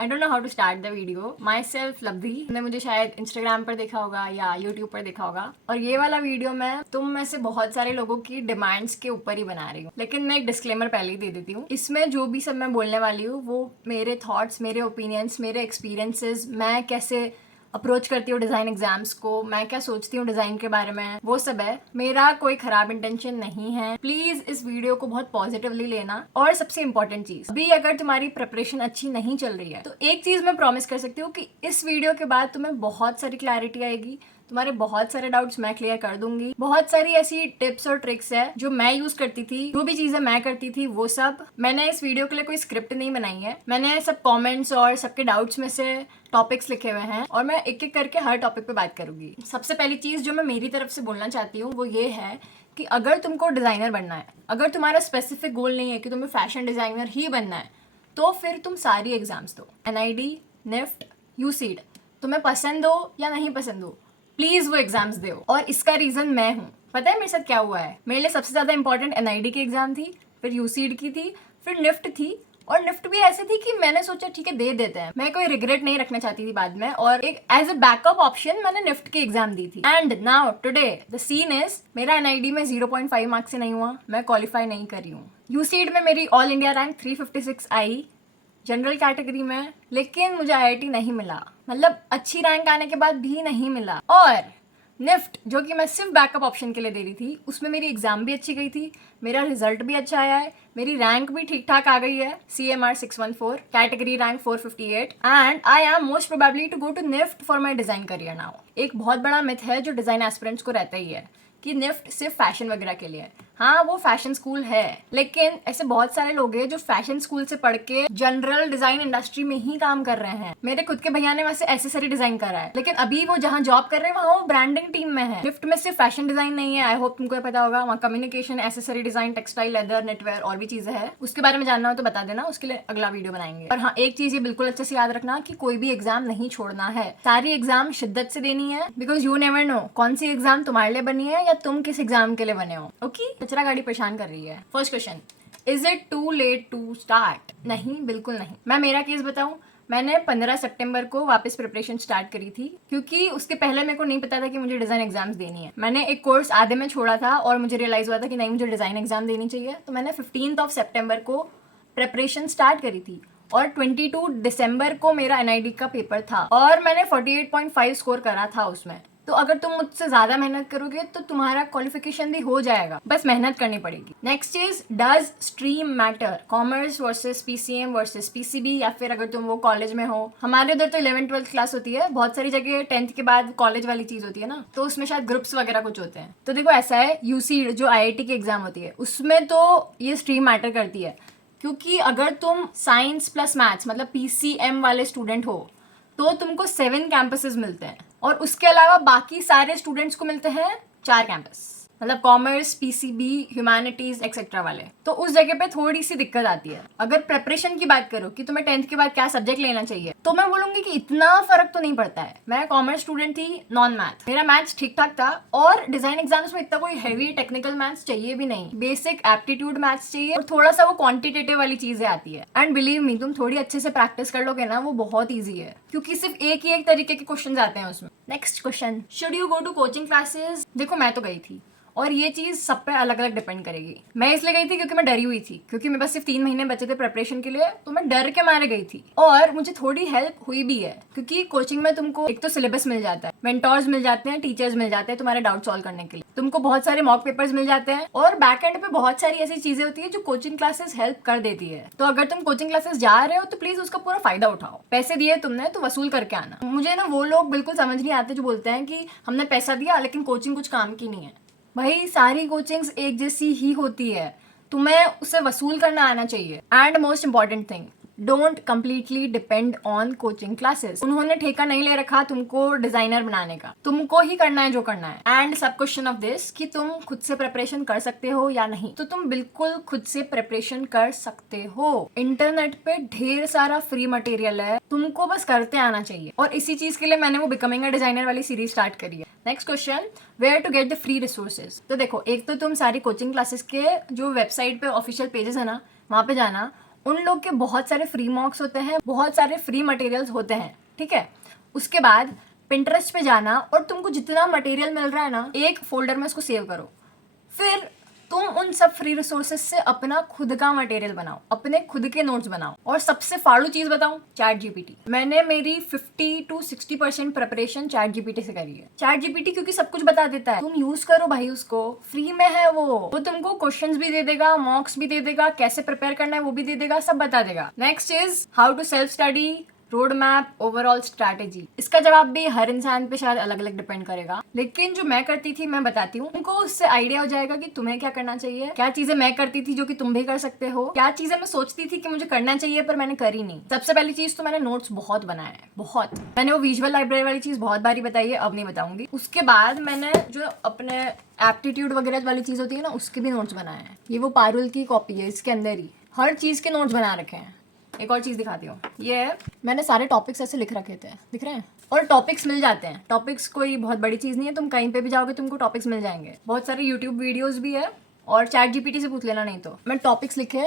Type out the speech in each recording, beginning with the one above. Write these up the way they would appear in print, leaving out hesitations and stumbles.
I don't know how to start the video. Myself Labdhi ने मुझे शायद Instagram पर देखा होगा या यूट्यूब पर देखा होगा, और ये वाला वीडियो मैं तुम में से बहुत सारे लोगों की डिमांड्स के ऊपर ही बना रही हूँ। लेकिन मैं एक डिस्क्लेमर पहले ही दे देती हूँ, इसमें जो भी सब मैं बोलने वाली हूँ वो मेरे थॉट्स, मेरे ओपिनियंस, मेरे एक्सपीरियंसेस, मैं कैसे अप्रोच करती हूँ डिज़ाइन एग्जाम्स को, मैं क्या सोचती हूँ डिज़ाइन के बारे में, वो सब है। मेरा कोई खराब इंटेंशन नहीं है। प्लीज़ इस वीडियो को बहुत पॉजिटिवली लेना। और सबसे इंपॉर्टेंट चीज़, अभी अगर तुम्हारी प्रिपरेशन अच्छी नहीं चल रही है तो एक चीज़ मैं प्रॉमिस कर सकती हूँ कि इस वीडियो के बाद तुम्हें बहुत सारी क्लैरिटी आएगी, तुम्हारे बहुत सारे डाउट्स मैं क्लियर कर दूंगी। बहुत सारी ऐसी टिप्स और ट्रिक्स है जो मैं यूज करती थी, जो भी चीजें मैं करती थी वो सब। मैंने इस वीडियो के लिए कोई स्क्रिप्ट नहीं बनाई है, मैंने सब कमेंट्स और सबके डाउट्स में से टॉपिक्स लिखे हुए हैं और मैं एक एक करके हर टॉपिक पे बात करूंगी। सबसे पहली चीज जो मैं मेरी तरफ से बोलना चाहती हूँ वो ये है कि अगर तुमको डिजाइनर बनना है, अगर तुम्हारा स्पेसिफिक गोल नहीं है कि तुम्हें फैशन डिजाइनर ही बनना है, तो फिर तुम सारी एग्जाम्स दो। NID, निफ्ट, यूसीड, तुम्हें पसंद हो या नहीं पसंद हो, प्लीज वो एग्जाम्स दो। और इसका रीजन मैं हूँ। पता है मेरे साथ क्या हुआ है? मेरे लिए सबसे ज्यादा इंपॉर्टेंट NID की एग्जाम थी, फिर यूसीड की थी, फिर निफ्ट थी। और निफ्ट भी ऐसी थी कि मैंने सोचा ठीक है दे देते हैं, मैं कोई रिग्रेट नहीं रखना चाहती थी बाद में, और एक एज अ बैकअप ऑप्शन मैंने निफ्ट की एग्जाम दी थी। And now today the scene is, मेरा NID में 0.5 मार्क्स से नहीं हुआ, मैं क्वालिफाई नहीं करी हूँ। यूसीड में मेरी all India rank 356 I general category में, लेकिन मुझे IIT नहीं मिला, मतलब अच्छी रैंक आने के बाद भी नहीं मिला। और निफ्ट जो कि मैं सिर्फ बैकअप ऑप्शन के लिए दे रही थी, उसमें मेरी एग्जाम भी अच्छी गई थी, मेरा रिजल्ट भी अच्छा आया है, मेरी रैंक भी ठीक ठाक आ गई है, CMR 614, category rank 458, and I am most probably to go to NIFT for my design career now. एक बहुत बड़ा मिथ है जो डिजाइन एस्पिरेंट्स को रहता ही है कि निफ्ट सिर्फ फैशन वगैरह के लिए है। हाँ, वो फैशन स्कूल है, लेकिन ऐसे बहुत सारे लोग हैं जो फैशन स्कूल से पढ़ के जनरल डिजाइन इंडस्ट्री में ही काम कर रहे हैं। मेरे खुद के भैया ने वैसे एसेसरी डिजाइन करा है, लेकिन अभी वो जहाँ जॉब कर रहे हैं वहाँ वो ब्रांडिंग टीम में है। लिफ्ट में सिर्फ फैशन डिजाइन नहीं है, आई होप तुमको पता होगा, वहाँ communication, accessory design, textile, leather, Netware और भी चीजें हैं। उसके बारे में जानना हो तो बता देना, उसके लिए अगला वीडियो बनाएंगे। और हाँ, एक चीज ये बिल्कुल अच्छे से याद रखना कि कोई भी एग्जाम नहीं छोड़ना है, सारी एग्जाम शिद्दत से देनी है, बिकॉज यू नेवर नो कौन सी एग्जाम तुम्हारे लिए बनी है या तुम किस एग्जाम के लिए बने हो। ओके, कचरा गाड़ी परेशान कर रही है। First question, is it too late to start? नहीं, बिल्कुल नहीं। मैं मेरा केस बताऊं, मैंने 15 सितंबर को वापस प्रिपरेशन स्टार्ट करी थी, क्योंकि उसके पहले मेरे को नहीं पता था कि मुझे डिजाइन एग्जाम्स देनी है। मैंने एक कोर्स आधे में छोड़ा था और मुझे रियलाइज हुआ था कि नहीं, मुझे डिजाइन एग्जाम देनी चाहिए, तो मैंने 15 सितंबर को प्रिपरेशन स्टार्ट करी थी और 22 दिसंबर को मेरा NID का पेपर था और मैंने 48.5 स्कोर करा था उसमें। तो अगर तुम मुझसे ज्यादा मेहनत करोगे तो तुम्हारा क्वालिफिकेशन भी हो जाएगा, बस मेहनत करनी पड़ेगी। Next is, does stream matter? Commerce versus PCM versus PCB, या फिर अगर तुम वो कॉलेज में हो, हमारे उधर तो 11th-12th क्लास होती है, बहुत सारी जगह 10th के बाद कॉलेज वाली चीज होती है ना, तो उसमें शायद ग्रुप्स वगैरह कुछ होते हैं। तो देखो ऐसा है, UC जो IIT की एग्जाम होती है उसमें तो ये स्ट्रीम मैटर करती है, क्योंकि अगर तुम साइंस प्लस मैथ्स मतलब PCM वाले स्टूडेंट हो तो तुमको 7 कैंपसेस मिलते हैं, और उसके अलावा बाकी सारे स्टूडेंट्स को मिलते हैं 4 कैंपस, मतलब कॉमर्स, PCB, ह्यूमैनिटीज एक्सेट्रा वाले। तो उस जगह पे थोड़ी सी दिक्कत आती है। अगर प्रिपरेशन की बात करो कि तुम्हें 10th के बाद क्या सब्जेक्ट लेना चाहिए, तो मैं बोलूंगी कि इतना फर्क तो नहीं पड़ता है। मैं कॉमर्स स्टूडेंट थी, नॉन मैथ, मेरा मैथ्स ठीक ठाक था, और डिजाइन एग्जाम्स में इतना कोई हैवी टेक्निकल मैथ्स चाहिए भी नहीं, बेसिक एप्टीट्यूड मैथ्स चाहिए और थोड़ा सा वो क्वांटिटेटिव वाली चीजें आती है। एंड बिलीव मी, तुम थोड़ी अच्छे से प्रैक्टिस कर लोगे ना, वो बहुत ईजी है, क्योंकि सिर्फ एक ही एक तरीके के क्वेश्चन आते हैं उसमें। Next question, should you go to coaching classes? देखो मैं तो गई थी, और ये चीज सब पे अलग अलग डिपेंड करेगी। मैं इसलिए गई थी क्योंकि मैं डरी हुई थी, क्योंकि मेरे पास सिर्फ 3 महीने बचे थे प्रिपरेशन के लिए, तो मैं डर के मारे गई थी। और मुझे थोड़ी हेल्प हुई भी है, क्योंकि कोचिंग में तुमको एक तो सिलेबस मिल जाता है, मेंटोर्स मिल जाते हैं, टीचर्स मिल जाते हैं तुम्हारे डाउट सॉल्व करने के लिए, तुमको बहुत सारे मॉक पेपर्स मिल जाते हैं, और बैक एंड पे बहुत सारी ऐसी चीजें होती है जो कोचिंग क्लासेस हेल्प कर देती है। तो अगर तुम कोचिंग क्लासेस जा रहे हो तो प्लीज उसका पूरा फायदा उठाओ। पैसे दिए तुमने तो वसूल करके आना। मुझे ना वो लोग बिल्कुल समझ नहीं आते जो बोलते हैं कि हमने पैसा दिया लेकिन कोचिंग कुछ काम की नहीं है। भाई, सारी कोचिंग्स एक जैसी ही होती है, तुम्हें उसे वसूल करना आना चाहिए। And most important thing, don't completely depend on coaching classes. उन्होंने ठेका नहीं ले रखा तुमको डिजाइनर बनाने का, तुमको ही करना है जो करना है। एंड सब क्वेश्चन ऑफ दिस कि तुम खुद से प्रिपरेशन कर सकते हो या नहीं, तो तुम बिल्कुल खुद से प्रिपरेशन कर सकते हो। इंटरनेट पे ढेर सारा फ्री मटेरियल है, तुमको बस करते आना चाहिए, और इसी चीज के लिए मैंने वो बिकमिंग अ डिजाइनर वाली सीरीज स्टार्ट करी है। Next question, where to get the free resources? तो देखो, एक तो तुम सारी कोचिंग क्लासेस के जो वेबसाइट पे ऑफिशियल पेजेस है ना, वहां पे जाना, उन लोग के बहुत सारे फ्री मॉक्स होते हैं, बहुत सारे फ्री मटेरियल्स होते हैं, ठीक है। उसके बाद पिंटरेस्ट पे जाना और तुमको जितना मटेरियल मिल रहा है ना, एक फोल्डर में उसको सेव करो। फिर तुम उन सब फ्री रिसोर्सेज से अपना खुद का मटेरियल बनाओ, अपने खुद के नोट्स बनाओ। और सबसे फाड़ू चीज बताऊं, चैट जीपीटी। मैंने मेरी 50 to 60% प्रिपरेशन चैट जीपीटी से करी है। चैट जीपीटी क्योंकि सब कुछ बता देता है, तुम यूज करो भाई उसको, फ्री में है वो तुमको क्वेश्चंस भी दे देगा, मॉक्स भी दे देगा, कैसे प्रिपेयर करना है वो भी दे देगा, सब बता देगा। Next is how to self study, road map, overall strategy. इसका जवाब भी हर इंसान पे शायद अलग अलग डिपेंड करेगा, लेकिन जो मैं करती थी मैं बताती हूँ, उनको उससे आइडिया हो जाएगा कि तुम्हें क्या करना चाहिए, क्या चीजें मैं करती थी जो कि तुम भी कर सकते हो, क्या चीजें मैं सोचती थी कि मुझे करना चाहिए पर मैंने करी नहीं। सबसे पहली चीज तो मैंने नोट्स बहुत बनाए हैं, बहुत। मैंने वो विजुअल लाइब्रेरी वाली चीज बहुत बारी बताई है, अब नहीं बताऊंगी। उसके बाद मैंने जो अपने एप्टीट्यूड वगैरह वाली चीज होती है ना, उसके भी नोट्स बनाए हैं। ये वो पारुल की कॉपी है, इसके अंदर ही हर चीज के नोट्स बना रखे हैं। एक और चीज दिखाती हूँ, ये मैंने सारे टॉपिक्स ऐसे लिख रखे थे, दिख रहे हैं। और टॉपिक्स मिल जाते हैं, टॉपिक्स कोई बहुत बड़ी चीज नहीं है, तुम कहीं पे भी जाओगे तुमको टॉपिक्स मिल जाएंगे। बहुत सारे यूट्यूब वीडियोस भी है, और चैट जीपीटी से पूछ लेना नहीं तो। मैं टॉपिक्स लिखे,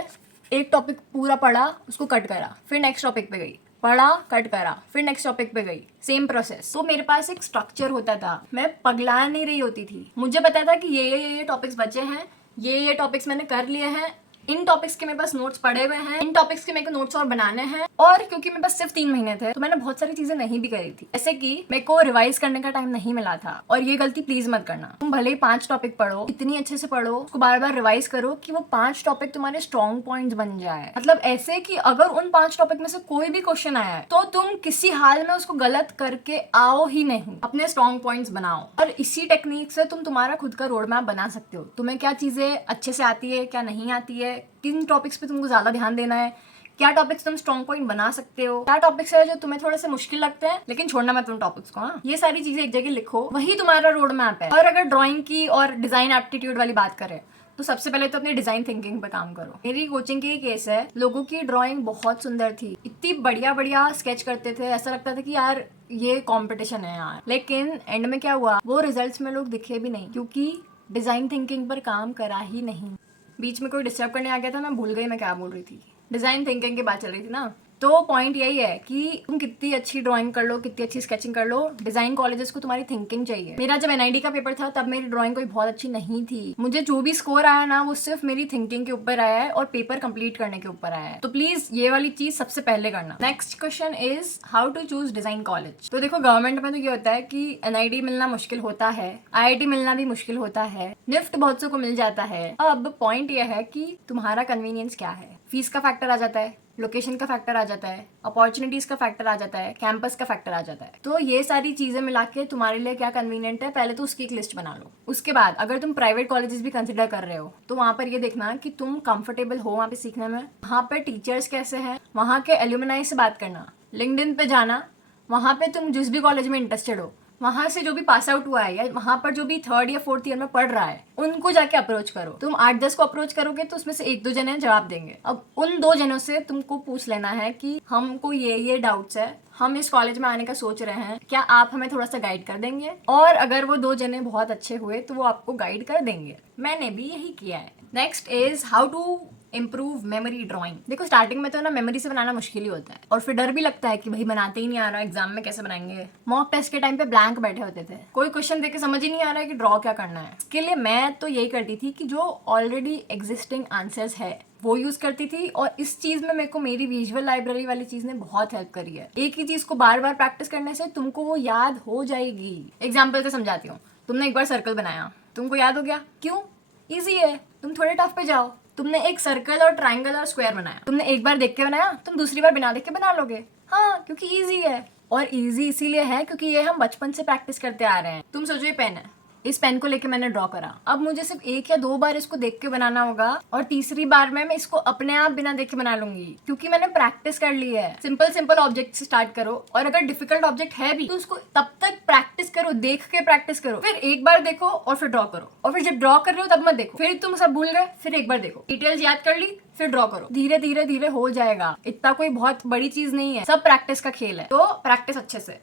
एक टॉपिक पूरा पढ़ा, उसको कट करा, फिर नेक्स्ट टॉपिक पे गई, पढ़ा, कट करा, फिर नेक्स्ट टॉपिक पे गई, सेम प्रोसेस। तो मेरे पास एक स्ट्रक्चर होता था, मैं पगला नहीं रही होती थी। मुझे पता था कि ये टॉपिक्स बचे हैं, ये टॉपिक्स मैंने कर लिए हैं, इन टॉपिक्स के मेरे पास नोट्स पड़े हुए हैं, इन टॉपिक्स के मेरे को नोट्स और बनाने हैं। और क्योंकि मेरे पास सिर्फ 3 महीने थे तो मैंने बहुत सारी चीजें नहीं भी करी थी, जैसे कि मेरे को रिवाइज करने का टाइम नहीं मिला था। और ये गलती प्लीज मत करना, तुम भले ही 5 टॉपिक पढ़ो, इतनी अच्छे से पढ़ो, उसको बार बार रिवाइज करो कि वो 5 टॉपिक तुम्हारे स्ट्रॉन्ग पॉइंट्स बन जाए। मतलब ऐसे कि अगर उन 5 टॉपिक में से कोई भी क्वेश्चन आया है तो तुम किसी हाल में उसको गलत करके आओ ही नहीं, अपने स्ट्रॉन्ग पॉइंट्स बनाओ। और इसी टेक्निक से तुम तुम्हारा खुद का रोड मैप बना सकते हो, तुम्हें क्या चीजें अच्छे से आती है, क्या नहीं आती है, किन टॉपिक्स पे तुमको ज्यादा ध्यान देना है, क्या टॉपिक्स तुम स्ट्रॉन्ग पॉइंट बना सकते हो, क्या टॉपिक्स है जो तुम्हें थोड़े से मुश्किल लगते हैं, लेकिन छोड़ना मत उन टॉपिक्स को। हाँ, ये सारी चीजें एक जगह लिखो, वही तुम्हारा रोड मैप है। और अगर ड्राइंग की और डिजाइन एप्टीट्यूड वाली बात करें तो सबसे पहले तो अपनी डिजाइन थिंकिंग पे काम करो। मेरी कोचिंग की केस है, लोगों की ड्राइंग बहुत सुंदर थी, इतनी बढ़िया बढ़िया स्केच करते थे, ऐसा लगता था कि यार ये कंपटीशन है यार। लेकिन एंड में क्या हुआ, वो रिजल्ट्स में लोग दिखे भी नहीं, क्योंकि डिजाइन थिंकिंग पर काम करा ही नहीं। बीच में कोई डिस्टर्ब करने आ गया था, मैं भूल गई मैं क्या बोल रही थी। डिजाइन थिंकिंग की बात चल रही थी ना। तो पॉइंट यही है कि तुम कितनी अच्छी ड्राइंग कर लो, कितनी अच्छी स्केचिंग कर लो, डिजाइन कॉलेजेस को तुम्हारी थिंकिंग चाहिए। मेरा जब एनआईडी का पेपर था तब मेरी ड्राइंग कोई बहुत अच्छी नहीं थी, मुझे जो भी स्कोर आया ना वो सिर्फ मेरी थिंकिंग के ऊपर आया है और पेपर कंप्लीट करने के ऊपर आया है। तो प्लीज ये वाली चीज सबसे पहले करना। Next question is how to choose design college. तो देखो, गवर्नमेंट में तो ये होता है कि एनआईडी मिलना मुश्किल होता है, आईआईटी मिलना भी मुश्किल होता है, निफ्ट बहुत से को मिल जाता है। अब पॉइंट ये है कि तुम्हारा कन्वीनियंस क्या है। फीस का फैक्टर आ जाता है, लोकेशन का फैक्टर आ जाता है, अपॉर्चुनिटीज का फैक्टर आ जाता है, कैंपस का फैक्टर आ जाता है। तो ये सारी चीजें मिला के तुम्हारे लिए क्या कन्वीनियंट है, पहले तो उसकी एक लिस्ट बना लो। उसके बाद अगर तुम प्राइवेट कॉलेजेस भी कंसिडर कर रहे हो तो वहां पर ये देखना कि तुम कंफर्टेबल हो वहां पे सीखने में, वहां पे टीचर्स कैसे हैं, वहां के एल्यूमिनाई से बात करना, लिंक्डइन पे जाना, वहां पे तुम जिस भी कॉलेज में इंटरेस्टेड हो वहां से जो भी पास आउट हुआ है या वहां पर जो भी 3rd या 4th ईयर में पढ़ रहा है उनको जाके अप्रोच करो। तुम 8-10 को अप्रोच करोगे तो उसमें से 1-2 जने जवाब देंगे। अब उन 2 जनों से तुमको पूछ लेना है कि हमको ये डाउट्स है, हम इस कॉलेज में आने का सोच रहे हैं, क्या आप हमें थोड़ा सा गाइड कर देंगे। और अगर वो 2 जने बहुत अच्छे हुए तो वो आपको गाइड कर देंगे। मैंने भी यही किया है। Next is how to improve memory drawing. देखो, स्टार्टिंग में तो ना मेमोरी से बनाना मुश्किल ही होता है और फिर डर भी लगता है कि भाई बनाते ही नहीं आ रहा, एग्जाम में कैसे बनाएंगे। मॉक टेस्ट के टाइम पे ब्लैंक बैठे होते थे, कोई क्वेश्चन देख के समझ ही नहीं आ रहा है कि ड्रॉ क्या करना है। इसके लिए मैं तो यही करती थी कि जो ऑलरेडी एग्जिस्टिंग आंसर्स है वो यूज करती थी। और इस चीज में मेरे को मेरी विजुअल लाइब्रेरी वाली चीज ने बहुत हेल्प करी है। एक ही चीज को बार बार प्रैक्टिस करने से तुमको वो याद हो जाएगी। एग्जाम्पल से समझाती हूँ। तुमने एक बार सर्कल बनाया, तुमको याद हो गया, क्यों? ईजी है। तुम थोड़े टफ पे जाओ। तुमने एक सर्कल और ट्राइंगल और स्क्वायर बनाया, तुमने एक बार देख के बनाया, तुम दूसरी बार बिना देख के बना लोगे। हाँ, क्योंकि इजी है। और इजी इसीलिए है क्योंकि ये हम बचपन से प्रैक्टिस करते आ रहे हैं। तुम सोचो, ये पेन है, इस पेन को लेके मैंने ड्रॉ करा, अब मुझे सिर्फ 1 या 2 बार इसको देख के बनाना होगा और तीसरी बार में मैं इसको अपने आप बिना देखे बना लूंगी क्योंकि मैंने प्रैक्टिस कर ली है। सिंपल ऑब्जेक्ट से स्टार्ट करो और अगर डिफिकल्ट ऑब्जेक्ट है भी तो उसको तब तक प्रैक्टिस करो, देख के प्रैक्टिस करो, फिर एक बार देखो और फिर ड्रॉ करो, और फिर जब ड्रॉ कर रहे हो तब मत देखो, फिर तुम सब भूल गए, फिर एक बार देखो, डिटेल्स याद कर ली, फिर ड्रॉ करो। धीरे धीरे धीरे हो जाएगा, इतना कोई बहुत बड़ी चीज नहीं है, सब प्रैक्टिस का खेल है। तो प्रैक्टिस अच्छे से।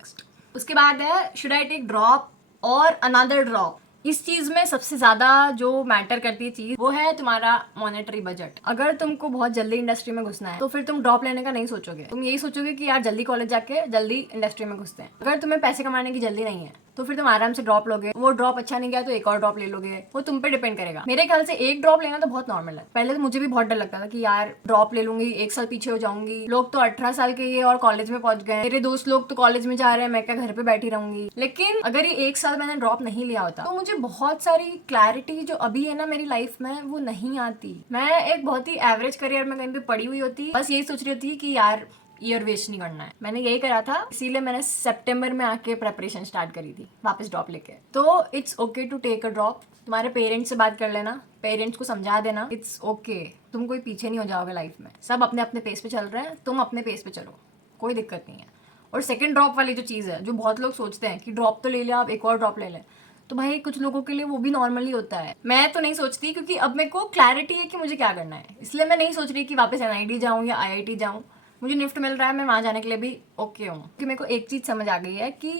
उसके बाद है शुड आई टेक ड्रॉप और अनदर ड्रॉप। इस चीज में सबसे ज्यादा जो मैटर करती है चीज वो है तुम्हारा मॉनेटरी बजट। अगर तुमको बहुत जल्दी इंडस्ट्री में घुसना है तो फिर तुम ड्रॉप लेने का नहीं सोचोगे, तुम यही सोचोगे कि यार जल्दी कॉलेज जाके जल्दी इंडस्ट्री में घुसते हैं। अगर तुम्हें पैसे कमाने की जल्दी नहीं है तो फिर तुम आराम से ड्रॉप लोगे, वो ड्रॉप अच्छा नहीं गया तो एक और ड्रॉप ले लोगे, वो तुम पे डिपेंड करेगा। मेरे ख्याल से एक ड्रॉप लेना तो बहुत नॉर्मल है। पहले तो मुझे भी बहुत डर लगता था कि यार ड्रॉप ले लूंगी, 1 साल पीछे हो जाऊंगी, लोग तो 18 साल के ये और कॉलेज में पहुंच गए, मेरे दोस्त लोग तो कॉलेज में जा रहे हैं, मैं क्या घर पे बैठी रहूंगी। लेकिन अगर ये 1 साल मैंने ड्रॉप नहीं लिया होता तो मुझे बहुत सारी क्लैरिटी जो अभी है ना मेरी लाइफ में वो नहीं आती। मैं एक बहुत ही एवरेज करियर में कहीं पे पड़ी हुई होती, बस यही सोच रही होती कि यार ईयर वेस्ट नहीं करना है। मैंने यही करा था, इसीलिए मैंने सितंबर में आके प्रेपरेशन स्टार्ट करी थी वापस ड्रॉप लेके। तो it's okay to take a drop. तुम्हारे पेरेंट्स से बात कर लेना, पेरेंट्स को समझा देना इट्स ओके। तुम कोई पीछे नहीं हो जाओगे लाइफ में, सब अपने अपने पेस पे चल रहे हैं, तुम अपने पेस पे चलो, कोई दिक्कत नहीं है। और सेकेंड ड्रॉप वाली जो चीज़ है, जो बहुत लोग सोचते हैं कि ड्रॉप तो ले लिया आप एक और ड्रॉप ले लें, तो भाई कुछ लोगों के लिए वो भी नॉर्मली होता है। मैं तो नहीं सोचती क्योंकि अब मेरे को क्लैरिटी है कि मुझे क्या करना है, इसलिए मैं नहीं सोच रही कि वापस NIT जाऊँ या IIT जाऊँ। मुझे निफ्ट मिल रहा है, मैं वहाँ जाने के लिए भी ओके हूँ। क्योंकि मेरे को एक चीज़ समझ आ गई है कि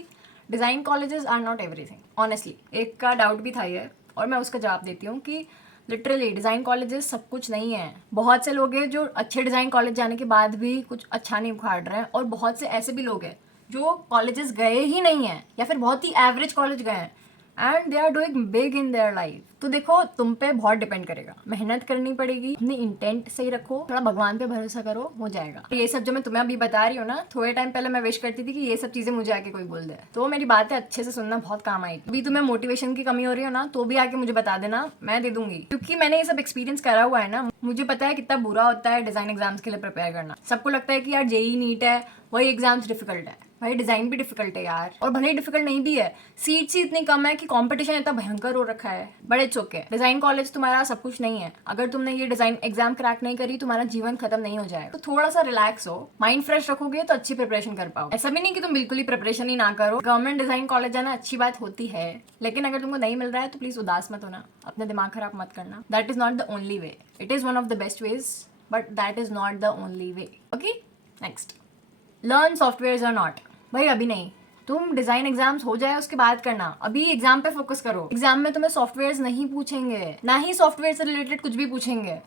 design colleges are not everything. Honestly एक का डाउट भी था ये और मैं उसका जवाब देती हूँ कि लिटरली डिज़ाइन कॉलेजेस सब कुछ नहीं है। बहुत से लोग हैं जो अच्छे डिज़ाइन कॉलेज जाने के बाद भी कुछ अच्छा नहीं उखाड़ रहे हैं, और बहुत से ऐसे भी लोग हैं जो कॉलेजेस गए ही नहीं हैं या फिर बहुत ही एवरेज कॉलेज गए हैं and they are doing big in their life. तो देखो तुम पे बहुत डिपेंड करेगा, मेहनत करनी पड़ेगी, अपनी इंटेंट सही रखो, थोड़ा भगवान पे भरोसा करो, हो जाएगा। ये सब जो मैं तुम्हें अभी बता रही हूँ ना, थोड़े टाइम पहले मैं विश करती थी कि ये सब चीजें मुझे आके कोई बोल दे, तो मेरी बातें अच्छे से सुनना बहुत काम आएगी। अभी तुम्हें मोटिवेशन की कमी हो रही हो ना, तो भी आके मुझे बता देना, मैं दे दूंगी। क्योंकि मैंने ये सब एक्सपीरियंस करा हुआ है ना, मुझे पता है कितना बुरा होता है डिजाइन एग्जाम्स के लिए प्रिपेयर करना। सबको लगता है कि यार JEE नीट है, वही एग्जाम्स डिफिकल्ट है। भाई डिजाइन भी डिफिकल्ट है यार, और भले ही डिफिकल्ट नहीं भी है, सीट्स ही इतनी कम है कि कंपटीशन इतना भयंकर हो रखा है। बड़े चौके डिजाइन कॉलेज तुम्हारा सब कुछ नहीं है। अगर तुमने ये डिजाइन एग्जाम क्रैक नहीं करी, तुम्हारा जीवन खत्म नहीं हो जाएगा। तो थोड़ा सा रिलैक्स हो, माइंड फ्रेश रखोगे तो अच्छी प्रिपरेशन कर पाओ। ऐसा भी नहीं कि तुम बिल्कुल ही प्रिपरेशन ही ना करो। गवर्नमेंट डिजाइन कॉलेज जाना अच्छी बात होती है, लेकिन अगर तुमको नहीं मिल रहा है तो प्लीज उदास मत होना, अपने दिमाग खराब मत करना। That is not the only way, it is one of the best veg but that is not the only way. Okay, next, learn software और नॉट। भाई अभी नहीं, तुम डिजाइन एग्जाम्स हो जाए उसके बाद करना, अभी एग्जाम पे फोकस करो। एग्जाम में तुम्हें सॉफ्टवेयर नहीं पूछेंगे, ना ही सॉफ्टवेयर से रिलेटेड कुछ भी पूछेंगे।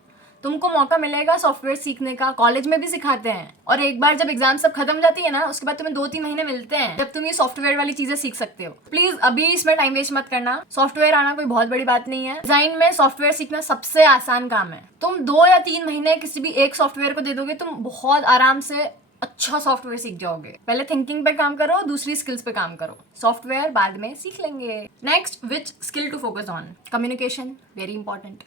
तुमको मौका मिलेगा सॉफ्टवेयर सीखने का, कॉलेज में भी सिखाते हैं, और एक बार जब एग्जाम सब खत्म जाती है ना, उसके बाद तुम्हें 2-3 महीने मिलते हैं जब तुम ये सॉफ्टवेयर वाली चीजें सीख सकते हो। प्लीज अभी इसमें टाइम वेस्ट मत करना, सॉफ्टवेयर आना कोई बहुत बड़ी बात नहीं है। डिजाइन में सॉफ्टवेयर सीखना सबसे आसान काम है। तुम 2 या 3 महीने किसी भी एक सॉफ्टवेयर को दे दोगे, तुम बहुत आराम से अच्छा सॉफ्टवेयर सीख जाओगे। पहले थिंकिंग पे काम करो, दूसरी स्किल्स पे काम करो, सॉफ्टवेयर बाद में सीख लेंगे। Next, which skill to focus on? Communication very important,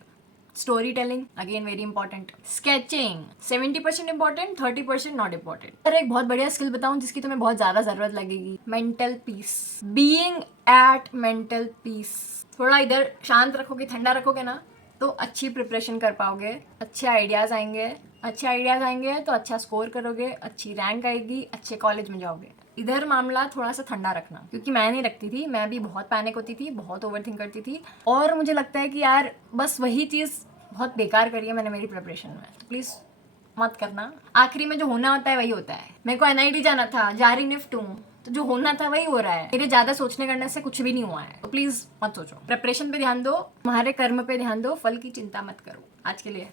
story telling again very important, sketching 70% important, 30% not important. और एक बहुत बढ़िया स्किल बताऊं जिसकी तुम्हें बहुत ज्यादा जरूरत लगेगी, mental peace, being at mental peace. थोड़ा इधर शांत रखोगे, ठंडा रखोगे ना, तो अच्छी प्रिपरेशन कर पाओगे, अच्छे आइडियाज आएंगे, अच्छे आइडियाज आएंगे तो अच्छा स्कोर करोगे, अच्छी रैंक आएगी, अच्छे कॉलेज में जाओगे। इधर मामला थोड़ा सा ठंडा रखना, क्योंकि मैं नहीं रखती थी, मैं भी बहुत पैनिक होती थी, बहुत ओवरथिंक करती थी, और मुझे लगता है कि यार बस वही चीज़ बहुत बेकार करी है मैंने मेरी प्रिपरेशन में, तो प्लीज़ मत करना। आखिरी में जो होना होता है वही होता है। मेरे को NIT जाना था, जा रही निफ्ट हूँ, तो जो होना था वही हो रहा है। मेरे ज्यादा सोचने करने से कुछ भी नहीं हुआ है, तो प्लीज मत सोचो, प्रिपरेशन पे ध्यान दो, तुम्हारे कर्म पे ध्यान दो, फल की चिंता मत करो। आज के लिए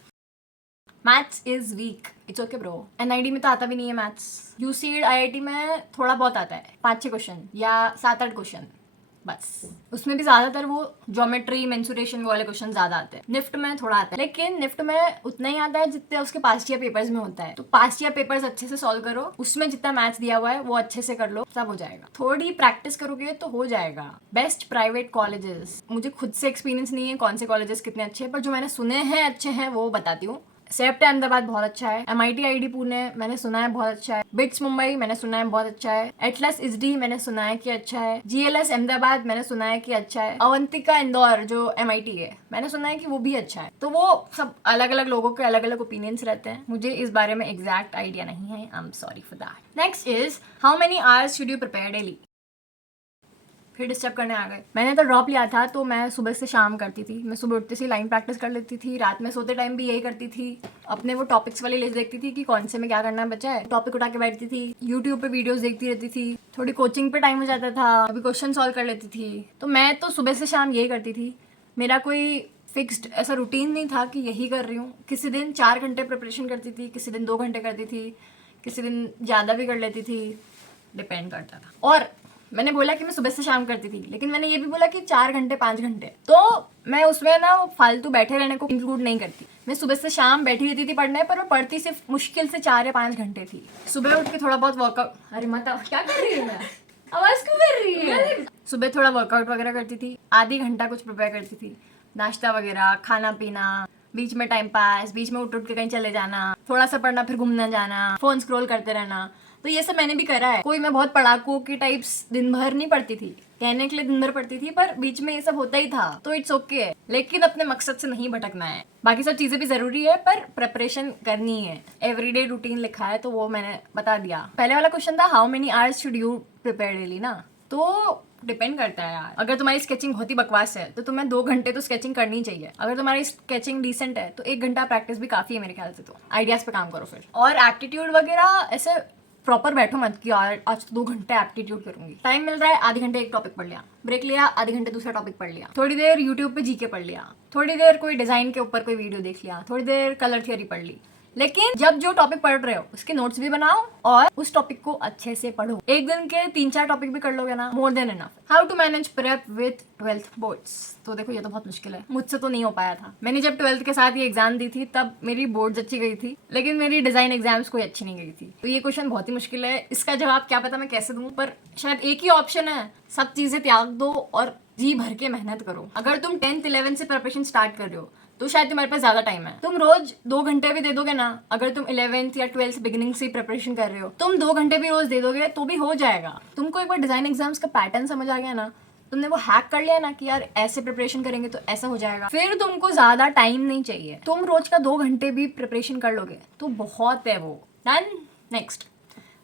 maths is weak, it's okay bro. NIT में तो आता भी नहीं है मैथ्स, UCED IIT में थोड़ा बहुत आता है, 5-6 क्वेश्चन या 7-8 क्वेश्चन बस। उसमें भी ज्यादातर वो ज्योमेट्री मेंसुरेशन वाले क्वेश्चन ज्यादा आते हैं। निफ्ट में थोड़ा आता है, लेकिन निफ्ट में उतना ही आता है जितने उसके पास्ट ईयर पेपर्स में होता है। तो पास्ट ईयर पेपर्स अच्छे से सॉल्व करो, उसमें जितना मैथ्स दिया हुआ है वो अच्छे से कर लो, सब हो जाएगा। थोड़ी प्रैक्टिस करोगे तो हो जाएगा। बेस्ट प्राइवेट कॉलेजेस, मुझे खुद से एक्सपीरियंस नहीं है कौन से कॉलेजेस कितने अच्छे हैं, पर जो मैंने सुने हैं अच्छे हैं वो बताती हूँ। सेप्ट अहमदाबाद बहुत अच्छा है, MIT IIT पुणे मैंने सुना है बहुत अच्छा है, बिट्स मुंबई मैंने सुना है बहुत अच्छा है, एटलस ISD मैंने सुना है कि अच्छा है, GLS अहमदाबाद मैंने सुना है कि अच्छा है, अवंतिका इंदौर जो MIT है मैंने सुना है कि वो भी अच्छा है। तो वो सब अलग अलग लोगों के अलग अलग ओपिनियंस रहते हैं, मुझे इस बारे में एग्जैक्ट आइडिया नहीं है, आई am sorry for that. Next is, how many hours should you prepare daily? फिर डिस्टर्ब करने आ गए। मैंने तो ड्रॉप लिया था, तो मैं सुबह से शाम करती थी। मैं सुबह उठते से लाइन प्रैक्टिस कर लेती थी, रात में सोते टाइम भी यही करती थी। अपने वो टॉपिक्स वाली लिस्ट देखती थी कि कौन से में क्या करना बचा है, टॉपिक उठा के बैठती थी, यूट्यूब पे वीडियोस देखती रहती थी। थोड़ी कोचिंग पे टाइम हो जाता था, अभी क्वेश्चन सॉल्व कर लेती थी। तो मैं तो सुबह से शाम यही करती थी। मेरा कोई फिक्स्ड ऐसा रूटीन नहीं था कि यही कर रही हूँ। किसी दिन 4 घंटे प्रिपरेशन करती थी, किसी दिन 2 घंटे करती थी, किसी दिन ज़्यादा भी कर लेती थी, डिपेंड करता था। और मैंने बोला कि मैं सुबह से शाम करती थी, लेकिन मैंने ये भी बोला कि 4 घंटे 5 घंटे, तो मैं उसमें ना फालतू बैठे रहने को इंक्लूड नहीं करती। मैं सुबह से शाम बैठी रहती थी पढ़ने, पर मैं पढ़ती सिर्फ मुश्किल से 4 या 5 घंटे थी। सुबह उठ के थोड़ा बहुत वर्कआउट, अरे माता क्या कर रही है, आवाज क्यों कर रही है। सुबह थोड़ा वर्कआउट वगैरह करती थी, आधी घंटा कुछ प्रिपेयर करती थी, नाश्ता वगैरह, खाना पीना, बीच में टाइम पास, बीच में उठ के कहीं चले जाना, थोड़ा सा पढ़ना, फिर घूमना जाना, फोन स्क्रॉल करते रहना। तो ये सब मैंने भी करा है। कोई मैं बहुत पढ़ाकू की टाइप्स दिन भर नहीं पढ़ती थी, कहने के लिए दिन भर पढ़ती थी, पर बीच में ये सब होता ही था, तो इट्स ओके। लेकिन अपने मकसद से नहीं भटकना है। बाकी सब चीजें भी जरूरी है, पर प्रिपरेशन करनी है। एवरीडे रूटीन लिखा है, तो वो मैंने बता दिया। पहले वाला क्वेश्चन था how many hours should you prepare daily ना, तो डिपेंड करता है यार। अगर तुम्हारी स्केचिंग बहुत ही बकवास है तो तुम्हें 2 घंटे तो स्केचिंग करनी चाहिए। अगर तुम्हारी स्केचिंग डिसेंट है तो 1 घंटा प्रैक्टिस भी काफी है मेरे ख्याल से। तो आइडियाज पे काम करो फिर। और एप्टीट्यूड वगैरह ऐसे प्रॉपर बैठो मत कि यार आज तो 2 घंटे एप्टीट्यूड करूंगी। टाइम मिल रहा है, आधे घंटे एक टॉपिक पढ़ लिया, ब्रेक लिया, आधे घंटे दूसरा टॉपिक पढ़ लिया, थोड़ी देर यूट्यूब पे जीके पढ़ लिया, थोड़ी देर कोई डिजाइन के ऊपर कोई वीडियो देख लिया, थोड़ी देर कलर थियरी पढ़ ली। लेकिन जब जो टॉपिक पढ़ रहे हो उसके नोट्स भी बनाओ और उस टॉपिक को अच्छे से पढ़ो। एक दिन के 3-4 टॉपिक भी कर लोगे ना, more than enough. How to manage prep with 12th boards. तो देखो ये तो बहुत मुश्किल है, मुझसे तो नहीं हो पाया था। मैंने जब 12th के साथ ये एग्जाम दी थी तब मेरी बोर्ड्स अच्छी गई थी, लेकिन मेरी डिजाइन एग्जाम्स कोई अच्छी नहीं गई थी। तो ये क्वेश्चन बहुत ही मुश्किल है, इसका जवाब क्या पता मैं कैसे दूं, पर शायद एक ही ऑप्शन है, सब चीजें त्याग दो और जी भर के मेहनत करो। अगर तुम 10th 11th से प्रिपरेशन स्टार्ट कर रहे हो तो शायद तुम्हारे पास ज्यादा टाइम है। तुम रोज 2 घंटे भी दे दोगे ना, अगर तुम 11th या 12th बिगिनिंग से प्रिपरेशन कर रहे हो, तुम 2 घंटे भी रोज दे दोगे तो भी हो जाएगा। तुमको एक बार डिजाइन एग्जाम्स का पैटर्न समझ आ गया ना, तुमने वो हैक कर लिया ना कि यार ऐसे प्रिपरेशन करेंगे तो ऐसा हो जाएगा, फिर तुमको ज्यादा टाइम नहीं चाहिए। तुम रोज का 2 घंटे भी प्रिपरेशन कर लोगे तो बहुत है वो। Done. Next,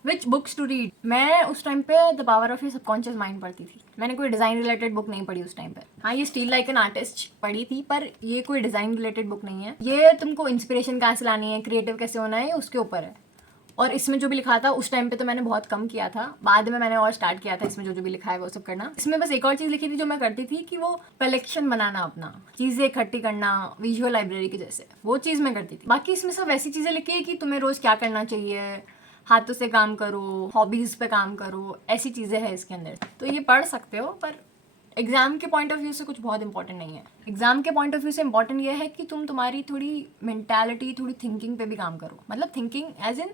which books to read. मैं उस टाइम पे the power of your subconscious mind पढ़ती थी। मैंने कोई डिजाइन रिलेटेड बुक नहीं पढ़ी उस टाइम पे। हाँ, ये स्टील लाइक एन आर्टिस्ट पढ़ी थी, पर ये कोई डिजाइन रिलेटेड बुक नहीं है। ये तुमको इंस्पिरेशन कहाँ से लानी है, क्रिएटिव कैसे होना है, उसके ऊपर है। और इसमें जो भी लिखा था उस टाइम पे तो मैंने बहुत कम किया था, बाद में मैंने और स्टार्ट किया था इसमें जो भी लिखा है वो सब करना। इसमें बस एक और चीज लिखी थी जो मैं करती थी कि वो कलेक्शन बनाना, अपना चीजें इकट्ठी करना, विजुअल लाइब्रेरी के जैसे, वो चीज मैं करती थी। बाकी इसमें सब वैसी चीजें लिखी है कि तुम्हें रोज क्या करना चाहिए, हाथों से काम करो, हॉबीज पे काम करो, ऐसी चीजें हैं इसके अंदर। तो ये पढ़ सकते हो, पर एग्जाम के पॉइंट ऑफ व्यू से कुछ बहुत इंपॉर्टेंट नहीं है। एग्जाम के पॉइंट ऑफ व्यू से इंपॉर्टेंट ये है कि तुम तुम्हारी थोड़ी मेंटालिटी, थोड़ी थिंकिंग पे भी काम करो। मतलब थिंकिंग एज इन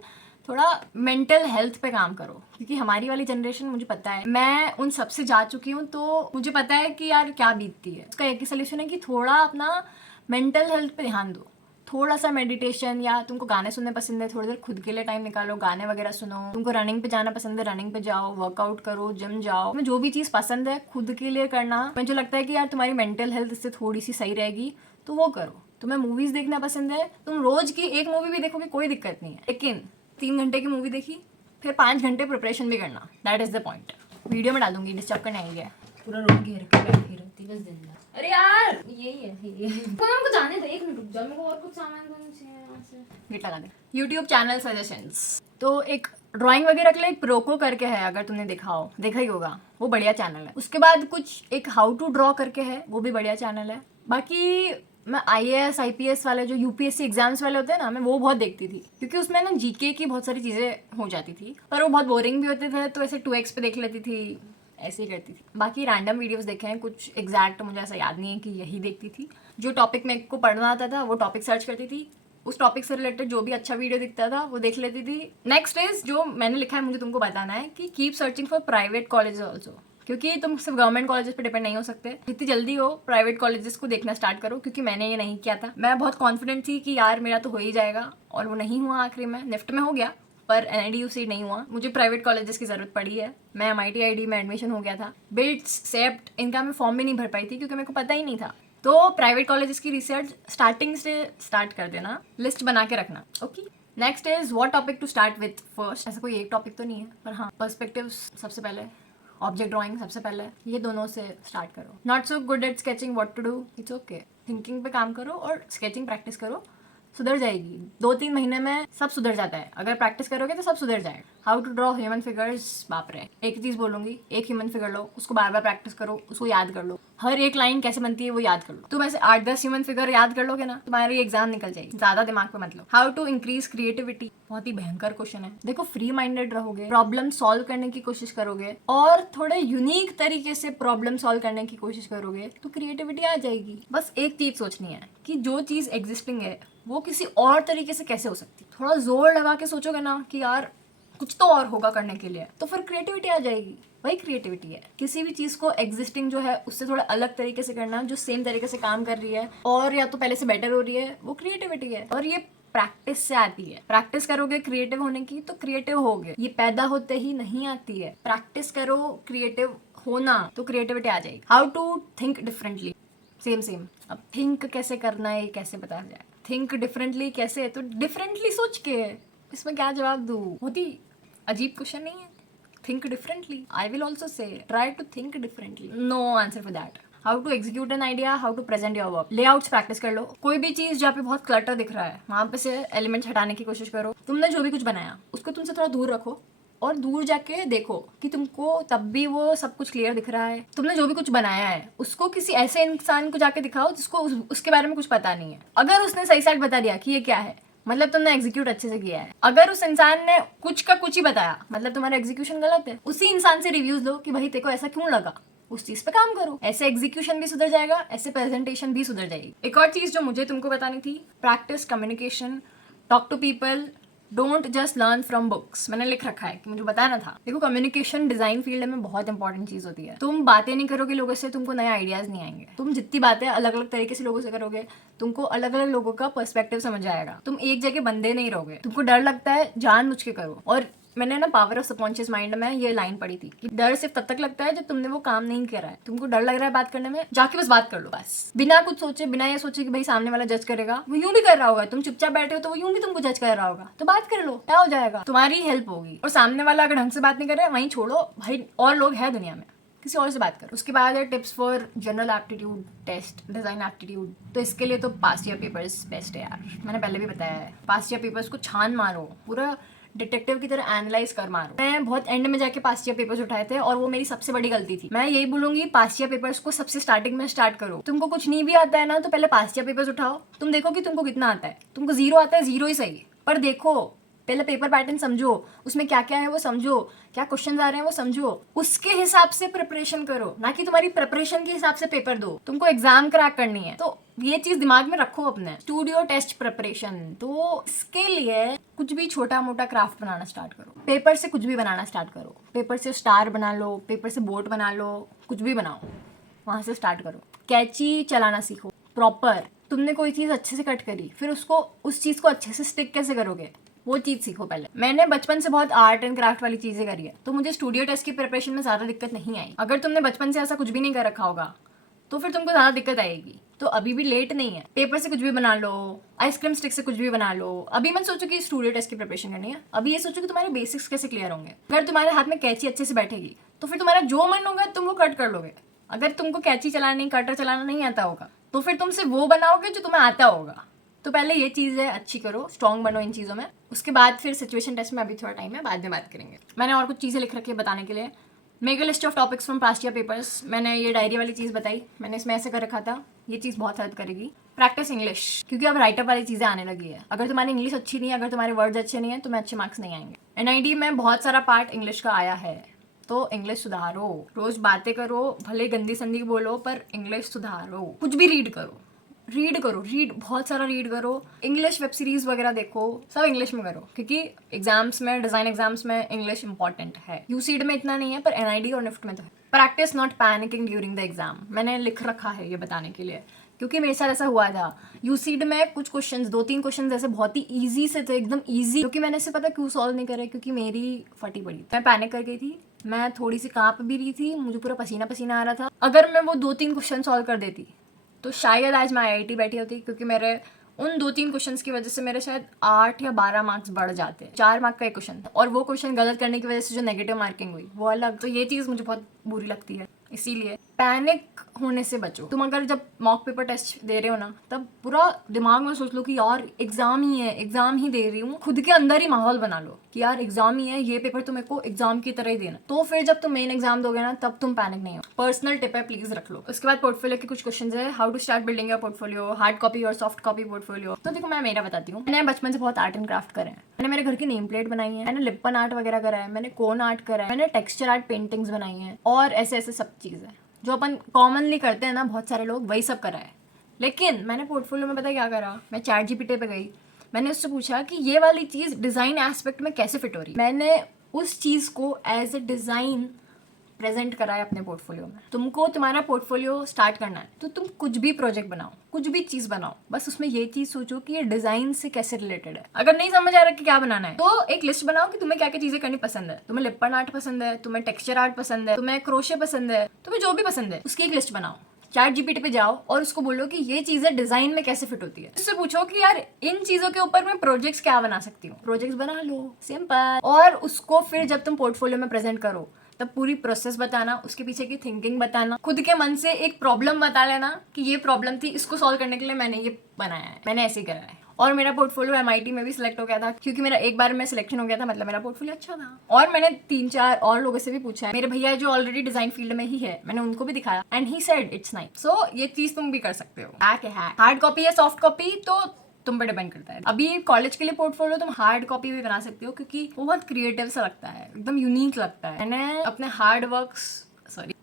थोड़ा मेंटल हेल्थ पे काम करो, क्योंकि हमारी वाली जनरेशन, मुझे पता है, मैं उन सबसे जा चुकी हूँ, तो मुझे पता है कि यार क्या बीतती है। उसका एक ही सोल्यूशन है कि थोड़ा अपना मेंटल हेल्थ पे ध्यान दो। थोड़ा सा मेडिटेशन, या तुमको गाने सुनने पसंद है, थोड़ी देर खुद के लिए टाइम निकालो, गाने वगैरह सुनो। तुमको रनिंग पे जाना पसंद है, रनिंग पे जाओ, वर्कआउट करो, जिम जाओ। तुम्हें जो भी चीज़ पसंद है खुद के लिए करना, मुझे लगता है कि यार तुम्हारी मेंटल हेल्थ इससे थोड़ी सी सही रहेगी, तो वो करो। तुम्हें मूवीज देखना पसंद है, तुम रोज की एक मूवी भी देखोगे कोई दिक्कत नहीं है, लेकिन 3 घंटे की मूवी देखी, फिर 5 घंटे प्रिपरेशन भी करना। That is the point. Video में डालूंगी, डिस्टर्ब करने आई है। पूरा रोड घेर के बैठी रहती बस दिन भर। अरे यार यही है तो हमको जाने दो, 1 मिनट रुक जाओ, मेरे को और कुछ सामान करना चाहिए यहाँ से। गेट लगा दे। यूट्यूब चैनल सजेशंस, तो एक ड्राइंग वगैरह के लिए एक प्रोको करके है, अगर तुमने देखा ही होगा, वो बढ़िया चैनल है। उसके बाद कुछ एक हाउ टू ड्रॉ करके है, वो भी बढ़िया चैनल है। बाकी मैं IAS IPS वाले जो UPSC एग्जाम्स वाले होते हैं ना, मैं वो बहुत देखती थी, क्योंकि उसमें ना GK की बहुत सारी चीज़ें हो जाती थी, पर वो बहुत बोरिंग भी होते थे, तो ऐसे 2x पे देख लेती थी, ऐसे ही करती थी। बाकी रैंडम वीडियोस देखे हैं, कुछ एग्जैक्ट मुझे ऐसा याद नहीं है कि यही देखती थी। जो टॉपिक मेरे को पढ़ना आता था वो टॉपिक सर्च करती थी, उस टॉपिक से रिलेटेड जो भी अच्छा वीडियो दिखता था वो देख लेती थी। नेक्स्ट इज जो मैंने लिखा है, मुझे तुमको बताना है कि keep searching for private colleges also, क्योंकि तुम सिर्फ गवर्नमेंट कॉलेजेस पे डिपेंड नहीं हो सकते। जितनी जल्दी हो प्राइवेट कॉलेजेस को देखना स्टार्ट करो, क्योंकि मैंने ये नहीं किया था। मैं बहुत कॉन्फिडेंट थी कि यार मेरा तो हो ही जाएगा, और वो नहीं हुआ। आखिरी में निफ्ट में हो गया, पर NIDU से नहीं हुआ। मुझे प्राइवेट कॉलेजेस की जरूरत पड़ी है। मैं MIT IIT में एडमिशन हो गया था, बिट्स सेप्ट इनका मैं फॉर्म भी नहीं भर पाई थी, क्योंकि मेरे को पता ही नहीं था। तो प्राइवेट कॉलेजेस की रिसर्च स्टार्टिंग से स्टार्ट कर देना, लिस्ट बना के रखना। Okay, next is what topic to start with first. ऐसा कोई एक टॉपिक तो नहीं है, पर हाँ, पर्सपेक्टिव्स सबसे पहले, ऑब्जेक्ट ड्राइंग सबसे पहले ये दोनों से स्टार्ट करो. Not so good at sketching, what to do, it's okay. Thinking पे काम करो और स्केचिंग प्रैक्टिस करो, सुधर जाएगी. 2-3 महीने में सब सुधर जाता है. अगर प्रैक्टिस करोगे तो सब सुधर जाएगा. How to draw human figures, बाप रे. एक चीज बोलूंगी, एक ह्यूमन फिगर लो, उसको बार बार प्रैक्टिस करो, उसको याद कर लो. हर एक लाइन कैसे बनती है वो याद कर लो. तुम ऐसे 8-10 ह्यूमन फिगर याद कर लोगे ना, तुम्हारी एग्जाम निकल जाएगी. ज्यादा दिमाग पे मत लो. हाउ टू इंक्रीज क्रिएटिविटी, बहुत ही भयंकर क्वेश्चन है. देखो, फ्री माइंडेड रहोगे, प्रॉब्लम सॉल्व करने की कोशिश करोगे और थोड़े यूनिक तरीके से प्रॉब्लम सॉल्व करने की कोशिश करोगे तो क्रिएटिविटी आ जाएगी. बस एक चीज सोचनी है कि जो चीज एग्जिस्टिंग है वो किसी और तरीके से कैसे हो सकती है. थोड़ा जोर लगा के सोचोगे ना कि यार कुछ तो और होगा करने के लिए, तो फिर क्रिएटिविटी आ जाएगी. वही क्रिएटिविटी है. किसी भी चीज को एग्जिस्टिंग जो है उससे थोड़ा अलग तरीके से करना, जो सेम तरीके से काम कर रही है और या तो पहले से बेटर हो रही है, वो क्रिएटिविटी है. और ये प्रैक्टिस से आती है. प्रैक्टिस करोगे क्रिएटिव होने की तो क्रिएटिव होगे. ये पैदा होते ही नहीं आती है. प्रैक्टिस करो क्रिएटिव होना तो क्रिएटिविटी आ जाएगी. How to think differently, same. अब थिंक कैसे करना है कैसे पता जाए. थिंक डिफरेंटली कैसे, तो डिफरेंटली सोच के. इसमें क्या जवाब दूँ, बहुत ही अजीब क्वेश्चन नहीं है. Think differently, I will also say try to think differently. No answer for that. How to execute an idea, how to present your work. Layouts practice कर लो. कोई भी चीज जहाँ पे बहुत क्लटर दिख रहा है वहां पे से एलिमेंट्स हटाने की कोशिश करो. तुमने जो भी कुछ बनाया उसको तुमसे थोड़ा दूर रखो और दूर जाके देखो कि तुमको तब भी वो सब कुछ क्लियर दिख रहा है. तुमने जो भी कुछ बनाया है उसको किसी ऐसे इंसान को जाके दिखाओ जिसको उसके बारे में कुछ पता नहीं है. अगर उसने सही साइड बता दिया कि ये क्या है, मतलब तुमने एग्जीक्यूट अच्छे से किया है. अगर उस इंसान ने कुछ का कुछ ही बताया, मतलब तुम्हारा एग्जीक्यूशन गलत है. उसी इंसान से रिव्यूज लो कि भाई तेरे को ऐसा क्यों लगा, उस चीज पे काम करो. ऐसे एग्जीक्यूशन भी सुधर जाएगा, ऐसे प्रेजेंटेशन भी सुधर जाएगी. एक और चीज जो मुझे तुमको बतानी थी, practice communication, talk to people, don't just learn from books. मैंने लिख रखा है कि मुझे बताना था. देखो, कम्युनिकेशन डिजाइन फील्ड में बहुत इंपॉर्टेंट चीज होती है. तुम बातें नहीं करोगे लोगों से, तुमको नए आइडियाज नहीं आएंगे. तुम जितनी बातें अलग अलग तरीके से लोगों से करोगे, तुमको अलग अलग लोगों का पर्सपेक्टिव समझ आएगा. तुम एक जगह बंदे नहीं रहोगे. तुमको डर लगता है, जानबूझ के करो. और मैंने ना पावर ऑफ सबकॉन्शियस माइंड में ये लाइन पढ़ी थी कि डर सिर्फ तब तक लगता है जब तुमने वो काम नहीं करा है. तुमको डर लग रहा है बात करने में, जाके बस बात कर लो. बस बिना कुछ सोचे, बिना ये सोचे कि भाई सामने वाला जज करेगा. वो यूं भी कर रहा होगा. तुम चुपचाप बैठे हो तो वो यूं भी तुमको जज कर रहा होगा. तो बात कर लो, क्या हो जाएगा, तुम्हारी हेल्प होगी. और सामने वाला अगर ढंग से बात नहीं कर रहा है, वहीं छोड़ो भाई, और लोग हैं दुनिया में, किसी और से बात करो. उसके बाद है tips for general aptitude test, design aptitude. तो इसके लिए तो पास्ट ईयर पेपर्स बेस्ट है यार. मैंने पहले भी बताया है, पास्ट ईयर पेपर्स को छान मारो, पूरा डिटेक्टिव की तरह एनालाइज कर मारो. मैं बहुत एंड में जाके पास्ट ईयर पेपर्स उठाए थे और वो मेरी सबसे बड़ी गलती थी. मैं यही बोलूंगी, पास्ट ईयर पेपर्स को सबसे स्टार्टिंग में स्टार्ट करो. तुमको कुछ नहीं भी आता है ना, तो पहले पास्ट ईयर पेपर्स उठाओ. तुम देखो कि तुमको कितना आता है. तुमको 0 आता है, 0 ही सही, पर देखो पहले पेपर पैटर्न समझो, उसमें क्या क्या है वो समझो, क्या क्वेश्चंस आ रहे हैं वो समझो. उसके हिसाब से प्रिपरेशन करो, ना कि तुम्हारी प्रिपरेशन के हिसाब से पेपर दो. तुमको एग्जाम क्रैक करनी है तो ये चीज दिमाग में रखो अपने. स्टूडियो टेस्ट प्रिपरेशन, तो इसके लिए कुछ भी छोटा मोटा क्राफ्ट बनाना स्टार्ट करो. पेपर से कुछ भी बनाना स्टार्ट करो. पेपर से स्टार बना लो, पेपर से बोट बना लो, कुछ भी बनाओ, वहां से स्टार्ट करो. कैची चलाना सीखो प्रॉपर. तुमने कोई चीज अच्छे से कट करी, फिर उसको उस चीज को अच्छे से स्टिक कैसे करोगे, वो चीज सीखो पहले. मैंने बचपन से बहुत आर्ट एंड क्राफ्ट वाली चीजें करी है, तो मुझे स्टूडियो टेस्ट की प्रिपरेशन में ज्यादा दिक्कत नहीं आई. अगर तुमने बचपन से ऐसा कुछ भी नहीं कर रखा होगा तो फिर तुमको ज्यादा दिक्कत आएगी. तो अभी भी लेट नहीं है. पेपर से कुछ भी बना लो, आइसक्रीम स्टिक से कुछ भी बना लो. अभी मत सोचो कि स्टूडियो टेस्ट की प्रिपरेशन करनी है. अभी ये सोचो कि तुम्हारे बेसिक्स कैसे क्लियर होंगे. अगर तुम्हारे हाथ में कैची अच्छे से बैठेगी तो फिर तुम्हारा जो मन होगा तुम वो कट कर लोगे. अगर तुमको कैची चलानी, कटर चलाना नहीं आता होगा तो फिर तुम सिर्फ वो बनाओगे जो तुम्हें आता होगा. तो पहले ये चीज़ें अच्छी करो, स्ट्रॉन्ग बनो इन चीज़ों में. उसके बाद फिर सिचुएशन टेस्ट में अभी थोड़ा टाइम है, बाद में बात करेंगे. मैंने और कुछ चीज़ें लिख रखी है बताने के लिए. Make a list of topics from past year papers. मैंने ये डायरी वाली चीज़ बताई, मैंने इसमें ऐसे कर रखा था. ये चीज़ बहुत हेल्प करेगी. प्रैक्टिस इंग्लिश, क्योंकि अब राइटअप वाली चीज़ें आने लगी है. अगर तुम्हारी इंग्लिश अच्छी नहीं है, अगर तुम्हारे वर्ड्स अच्छे नहीं है, तो तुम्हें अच्छे मार्क्स नहीं आएंगे. एनआईडी में बहुत सारा पार्ट इंग्लिश का आया है, तो इंग्लिश सुधारो. रोज बातें करो, भले गंदी संदी बोलो, पर इंग्लिश सुधारो. कुछ भी रीड करो, रीड बहुत सारा रीड करो. इंग्लिश वेब सीरीज वगैरह देखो, सब इंग्लिश में करो, क्योंकि एग्जाम्स में, डिजाइन एग्जाम्स में इंग्लिश इंपॉर्टेंट है. यूसीड में इतना नहीं है, पर एनआईडी और निफ्ट में तो है. Practice not panicking during the exam. मैंने लिख रखा है ये बताने के लिए, क्योंकि मेरे साथ ऐसा हुआ था. यूसीड में कुछ क्वेश्चंस, 2-3 क्वेश्चंस ऐसे बहुत ही ईजी से थे, एकदम ईजी, क्योंकि मैंने इसे पता क्यों सॉल्व नहीं करे, क्योंकि मेरी फटी पड़ी. मैं पैनिक कर गई थी, मैं थोड़ी सी कांप भी रही थी, मुझे पूरा पसीना पसीना आ रहा था. अगर मैं वो 2-3 क्वेश्चन सॉल्व कर देती तो शायद आज मैं IIT बैठी होती, क्योंकि मेरे उन 2-3 क्वेश्चंस की वजह से मेरे शायद 8 या 12 मार्क्स बढ़ जाते हैं। 4 मार्क का एक क्वेश्चन और वो क्वेश्चन गलत करने की वजह से जो नेगेटिव मार्किंग हुई वो अलग। तो ये चीज़ मुझे बहुत बुरी लगती है। इसीलिए पैनिक होने से बचो। तुम अगर जब मॉक पेपर टेस्ट दे रहे हो ना, तब पूरा दिमाग में सोच लो कि यार एग्जाम ही है, एग्जाम ही दे रही हूँ। खुद के अंदर ही माहौल बना लो कि यार एग्जाम ही है, ये पेपर तो मेरे को एग्जाम की तरह ही देना। तो फिर जब तुम मेन एग्जाम दोगे ना, तब तुम पैनिक नहीं हो। पर्सनल टिप है, प्लीज रख लो। उसके बाद पोर्टफोलियो के कुछ क्वेश्चन है, how to start building your portfolio, hard copy और सॉफ्ट कॉपी पोर्टफोलियो। तो देखो मैं मेरा बताती हूँ। मैंने बचपन से बहुत आर्ट एंड क्राफ्ट करे हैं। मैंने मेरे घर की नेम प्लेट बनाई है, मैंने लिपन आर्ट वगैरह करा है, मैंने कोन आर्ट करा है, मैंने टेक्सचर आर्ट पेंटिंग्स बनाई है और ऐसे ऐसे सब चीज़ें जो अपन कॉमनली करते हैं ना, बहुत सारे लोग वही सब करा है। लेकिन मैंने पोर्टफोलियो में पता क्या करा, मैं चैट जीपीटी पे गई, मैंने उससे पूछा कि ये वाली चीज़ डिज़ाइन एस्पेक्ट में कैसे फिट हो रही है। मैंने उस चीज़ को एज ए डिज़ाइन प्रेजेंट करा है अपने पोर्टफोलियो में। तुमको तुम्हारा पोर्टफोलियो स्टार्ट करना है तो तुम कुछ भी प्रोजेक्ट बनाओ, कुछ भी चीज़ बनाओ, बस उसमें ये चीज़ सोचो कि ये डिज़ाइन से कैसे रिलेटेड है। अगर नहीं समझ आ रहा कि क्या बनाना है तो एक लिस्ट बनाओ कि तुम्हें क्या क्या चीज़ें करनी पसंद है। तुम्हें लिपन आर्ट पसंद है, तुम्हें टेक्सचर आर्ट पसंद है, तुम्हें क्रोशे पसंद है, तुम्हें जो भी पसंद है उसकी एक लिस्ट बनाओ। चैट जीपीटी पे जाओ और उसको बोलो कि ये चीजें डिजाइन में कैसे फिट होती है। उससे पूछो कि यार इन चीजों के ऊपर मैं प्रोजेक्ट्स क्या बना सकती हूँ, प्रोजेक्ट्स बना लो, सिंपल। और उसको फिर जब तुम पोर्टफोलियो में प्रेजेंट करो तब पूरी प्रोसेस बताना, उसके पीछे की थिंकिंग बताना, खुद के मन से एक प्रॉब्लम बता लेना कि ये प्रॉब्लम थी, इसको सॉल्व करने के लिए मैंने ये बनाया है, मैंने ऐसे ही करा है। और मेरा पोर्टफोलियो MIT में भी सिलेक्ट हो गया था, क्योंकि मेरा एक बार में सिलेक्शन हो गया था, मतलब मेरा पोर्टफोलियो अच्छा था। और मैंने 3-4 और लोगों से भी पूछा है, मेरे भैया जो ऑलरेडी डिजाइन फील्ड में ही है, मैंने उनको भी दिखाया and he said it's nice. So ये चीज तुम भी कर सकते हो। हैक है, हार्ड कॉपी या सॉफ्ट कॉपी तो तुम पे डिपेंड करता है। अभी कॉलेज के लिए पोर्टफोलियो तुम हार्ड कॉपी भी बना सकते हो, क्योंकि वो बहुत क्रिएटिव सा लगता है, एकदम यूनिक लगता है। मैंने अपने हार्ड वर्क्स